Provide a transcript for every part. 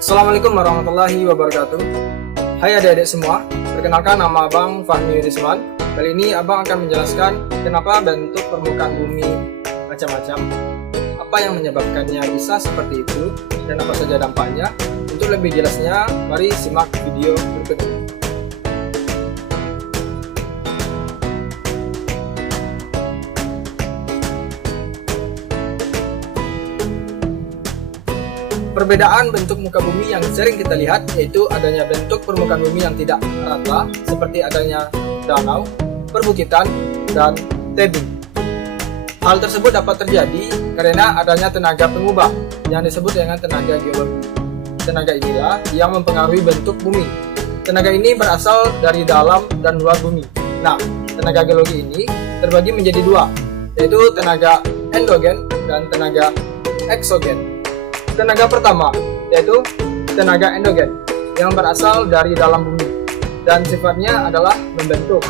Assalamualaikum warahmatullahi wabarakatuh. Hai adik-adik semua, perkenalkan nama Abang Fahmi Rizman. Kali ini Abang akan menjelaskan kenapa bentuk permukaan bumi macam-macam, apa yang menyebabkannya bisa seperti itu, dan apa saja dampaknya. Untuk lebih jelasnya, mari simak video berikut ini. Perbedaan bentuk muka bumi yang sering kita lihat yaitu adanya bentuk permukaan bumi yang tidak rata, seperti adanya danau, perbukitan, dan tebing. Hal tersebut dapat terjadi karena adanya tenaga pengubah yang disebut dengan tenaga geologi. Tenaga inilah yang mempengaruhi bentuk bumi. Tenaga ini berasal dari dalam dan luar bumi. Nah, tenaga geologi ini terbagi menjadi dua, yaitu tenaga endogen dan tenaga eksogen. Tenaga pertama yaitu tenaga endogen yang berasal dari dalam bumi dan sifatnya adalah membentuk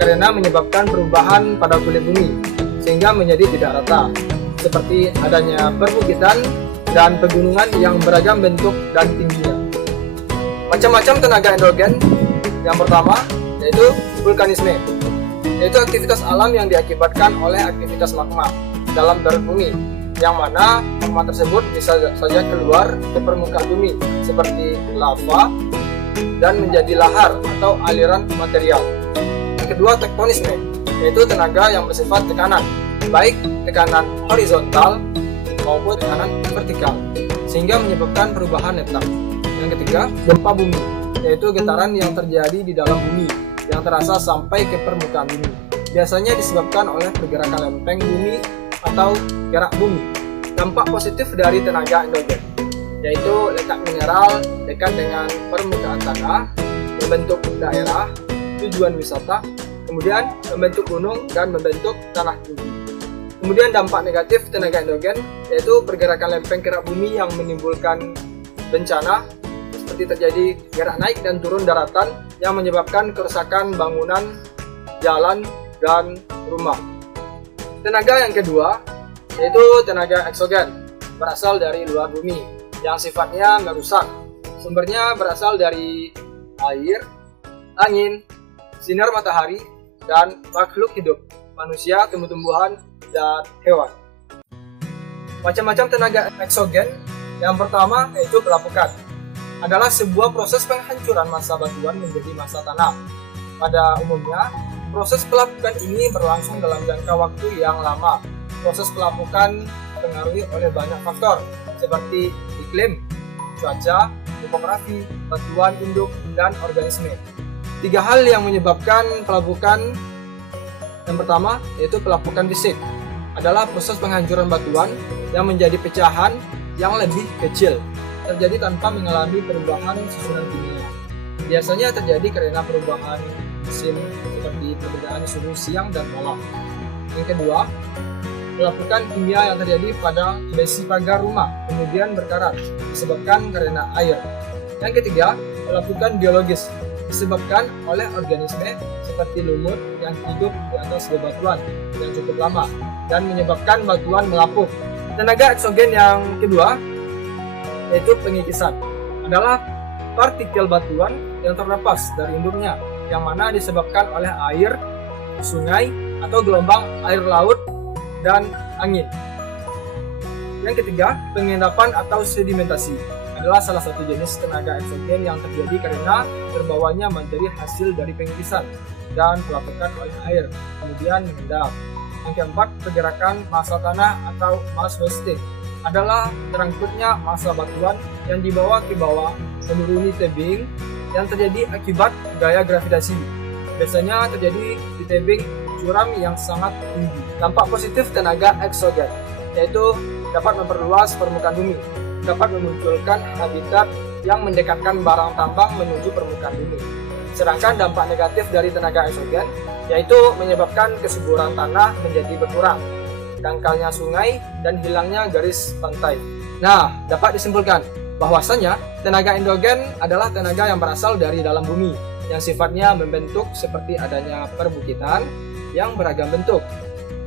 karena menyebabkan perubahan pada kulit bumi sehingga menjadi tidak rata, seperti adanya perbukitan dan pegunungan yang beragam bentuk dan tingginya. Macam-macam tenaga endogen. Yang pertama yaitu vulkanisme, yaitu aktivitas alam yang diakibatkan oleh aktivitas magma dalam perut bumi, yang mana magma tersebut bisa saja keluar ke permukaan bumi seperti lava dan menjadi lahar atau aliran material. Yang kedua, tektonisme, yaitu tenaga yang bersifat tekanan, baik tekanan horizontal maupun tekanan vertikal, sehingga menyebabkan perubahan letak. Yang ketiga, gempa bumi, yaitu getaran yang terjadi di dalam bumi yang terasa sampai ke permukaan bumi. Biasanya disebabkan oleh pergerakan lempeng bumi atau gerak bumi. Dampak positif dari tenaga endogen yaitu letak mineral dekat dengan permukaan tanah, membentuk daerah tujuan wisata, kemudian membentuk gunung dan membentuk tanah tinggi. Kemudian dampak negatif tenaga endogen yaitu pergerakan lempeng gerak bumi yang menimbulkan bencana seperti terjadi gerak naik dan turun daratan yang menyebabkan kerusakan bangunan, jalan, dan rumah. Tenaga yang kedua yaitu tenaga eksogen, berasal dari luar bumi yang sifatnya merusak. Sumbernya berasal dari air, angin, sinar matahari, dan makhluk hidup, manusia, tumbuh-tumbuhan, dan hewan. Macam-macam tenaga eksogen. Yang pertama yaitu pelapukan, adalah sebuah proses penghancuran massa batuan menjadi massa tanah. Pada umumnya, proses pelapukan ini berlangsung dalam jangka waktu yang lama. Proses pelapukan dipengaruhi oleh banyak faktor seperti iklim, cuaca, topografi, batuan induk, dan organisme. Tiga hal yang menyebabkan pelapukan. Yang pertama yaitu pelapukan fisik, adalah proses penghancuran batuan yang menjadi pecahan yang lebih kecil, terjadi tanpa mengalami perubahan susunan kimia. Biasanya terjadi karena perubahan musim seperti perbedaan suhu siang dan malam. Yang kedua, pelapukan kimia yang terjadi pada besi pagar rumah kemudian berkarat disebabkan karena air. Yang ketiga, pelapukan biologis disebabkan oleh organisme seperti lumut yang hidup di atas bebatuan yang cukup lama dan menyebabkan batuan melapuk. Tenaga eksogen yang kedua yaitu pengikisan, adalah partikel batuan yang terlepas dari induknya yang mana disebabkan oleh air, sungai, atau gelombang air laut dan angin. Yang ketiga, pengendapan atau sedimentasi, adalah salah satu jenis tenaga eksogen yang terjadi karena terbawanya materi hasil dari pengikisan dan pelapukan oleh air, kemudian mengendap. Yang keempat, pergerakan massa tanah atau mass wasting, adalah terangkutnya massa batuan yang dibawa ke bawah menuruni tebing yang terjadi akibat gaya gravitasi. Biasanya terjadi di tebing curam yang sangat tinggi. Dampak positif tenaga eksogen yaitu dapat memperluas permukaan bumi, dapat memunculkan habitat yang mendekatkan barang tambang menuju permukaan bumi. Sedangkan dampak negatif dari tenaga eksogen yaitu menyebabkan kesuburan tanah menjadi berkurang, dangkalnya sungai, dan hilangnya garis pantai. Nah, dapat disimpulkan bahwasanya tenaga endogen adalah tenaga yang berasal dari dalam bumi yang sifatnya membentuk seperti adanya perbukitan yang beragam bentuk.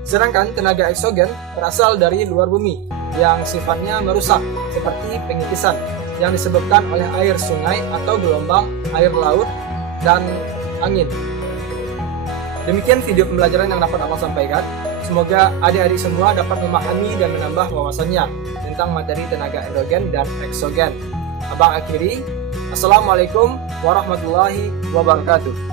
Sedangkan tenaga eksogen berasal dari luar bumi yang sifatnya merusak seperti pengikisan yang disebabkan oleh air sungai atau gelombang, air laut, dan angin. Demikian video pembelajaran yang dapat Abang sampaikan. Semoga adik-adik semua dapat memahami dan menambah wawasannya tentang materi tenaga endogen dan eksogen. Abang akhiri, Assalamualaikum warahmatullahi wabarakatuh.